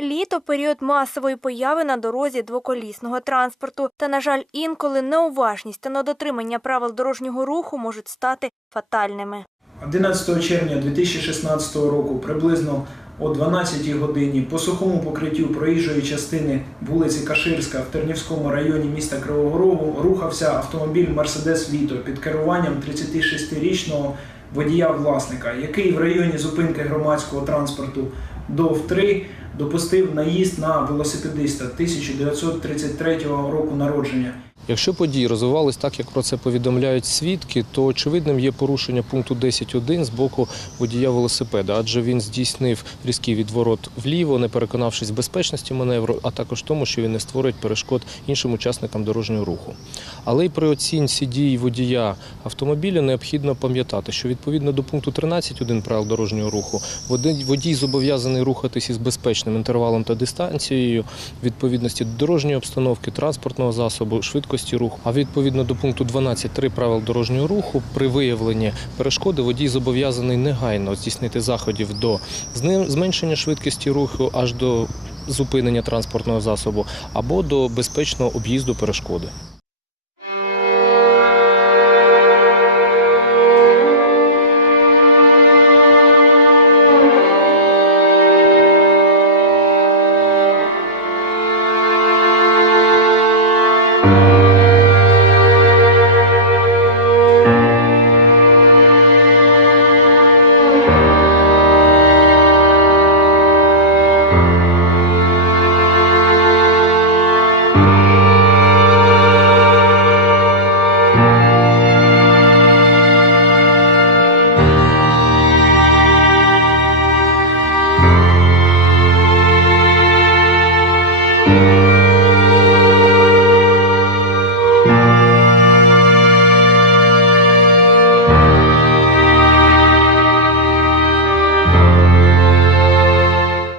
Літо період масової появи на дорозі двоколісного транспорту. Та, на жаль, інколи неуважність та недотримання правил дорожнього руху можуть стати фатальними. 11 червня 2016 року приблизно о 12 годині по сухому покриттю проїжджої частини вулиці Каширська в Тернівському районі міста Кривого Рогу рухався автомобіль Мерседес Віто під керуванням 36-річного водія-власника, який в районі зупинки громадського транспорту ДОВ-3 допустив наїзд на велосипедиста 1933 року народження. Якщо події розвивались так, як про це повідомляють свідки, то очевидним є порушення пункту 10.1 з боку водія велосипеда, адже він здійснив різкий відворот вліво, не переконавшись в безпечності маневру, а також тому, що він не створить перешкод іншим учасникам дорожнього руху. Але й при оцінці дій водія автомобіля необхідно пам'ятати, що відповідно до пункту 13.1 правил дорожнього руху водій зобов'язаний рухатись із безпечним інтервалом та дистанцією відповідності до дорожньої обстановки, транспортного засобу, швидкості руху. А відповідно до пункту 12.3 правил дорожнього руху, при виявленні перешкоди водій зобов'язаний негайно здійснити заходів до зменшення швидкості руху аж до зупинення транспортного засобу або до безпечного об'їзду перешкоди.